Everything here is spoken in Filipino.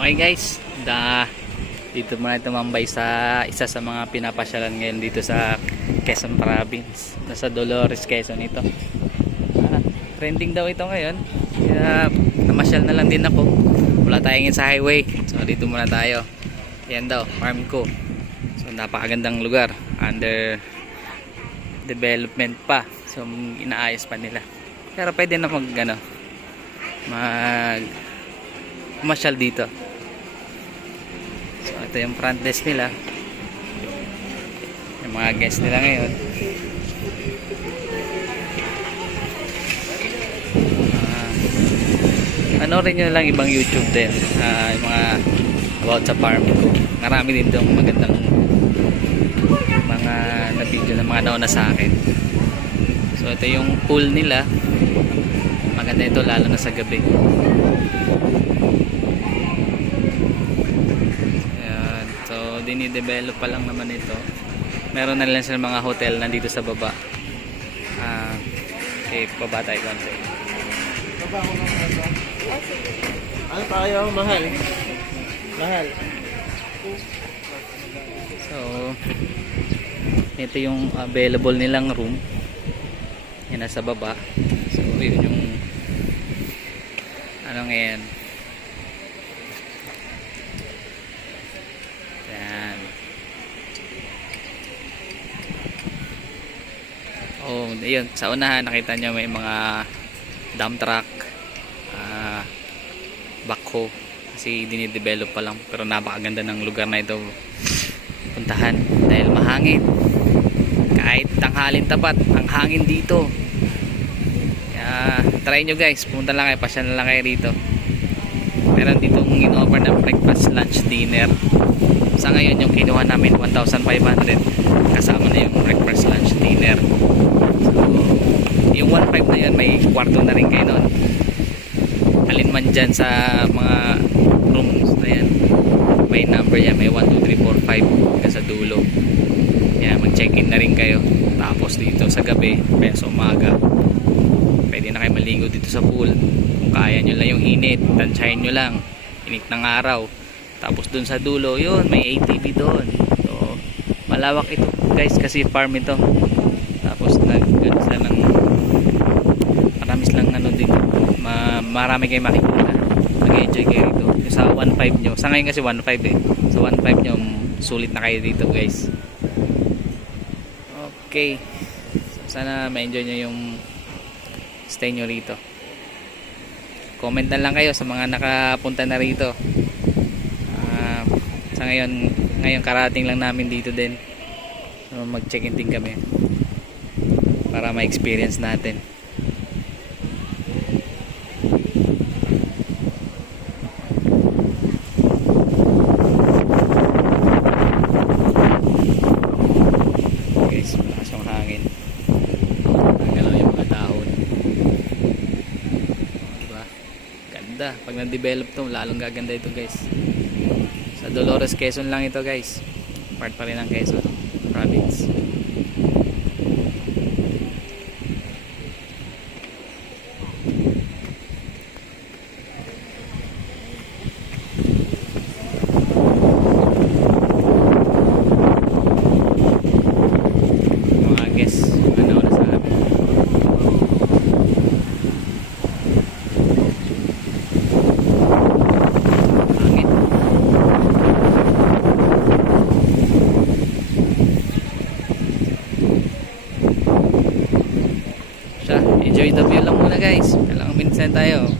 Okay guys, dito muna tumambay sa isa sa mga pinapasyalan ngayon dito sa Quezon Province. Nasa Dolores, Quezon ito. Trending daw ito ngayon. Kaya namasyal na lang din ako. Wala tayong sa highway. So dito muna tayo. Yan daw, farm ko. So napakagandang lugar. Under development pa. So inaayos pa nila. Pero pwede na pumasyal dito. So ito yung front desk nila, yung mga guests nila ngayon. Rin nyo lang ibang YouTube din, yung mga about sa farm ko. Marami din itong magandang mga na video na mga nauna sa akin. So ito yung pool nila, maganda ito lalo na sa gabi. Dinidevelop pa lang naman ito. Meron na lang sila mga hotel nandito sa baba. Okay, baba tayo konti. Ano tayo? Mahal. Mahal. So, ito yung available nilang room. Yan nasa baba. So, yun yung ano ngayon. Oh, ayun, sa unahan nakita nyo may mga dump truck, backhoe, kasi dinidevelop pa lang, pero napakaganda ng lugar na ito puntahan dahil mahangin. Kahit tanghalin tapat, ang hangin dito. Kaya try nyo guys, pumunta lang kayo, pasya na lang kayo dito. Meron ditong in-offer na breakfast, lunch, dinner. Sa ngayon yung kinuha namin 1,500, kasama na yung breakfast, lunch, dinner. So, yung 1,500 na yun, may kwarto na rin kayo nun. Alin man dyan sa mga rooms na yan, may number yan, may 1, 2, 3, 4, 5 hanggang sa dulo. Yan, mag-check-in na rin kayo. Tapos dito sa gabi, kaya sa umaga, pwede na kayo maligo dito sa pool. Kung kaya nyo lang yung init, tansyahin nyo lang, init ng araw. Tapos dun sa dulo, yun, may ATV doon. So, malawak ito guys, kasi farm ito. Tapos marami kayong makikita, mag-enjoy kayo dito. Yung sa 1.5 nyo, sa ngayon kasi 1.5 sa 1.5 nyo sulit na kayo dito guys. Okay, so, sana ma-enjoy nyo yung stay nyo rito. Comment na lang kayo sa mga nakapunta na rito. Sa ngayon karating lang namin dito din, so mag-check-in din kami para ma-experience natin. Guys, malakas yung hangin, nagalaw yung mga dahon, diba? Ganda, pag na-develop to lalong gaganda ito guys. Sa Dolores, Quezon lang ito guys, part pa rin ng Quezon Province. Enjoy the view lang muna guys. Kailangan minsan tayo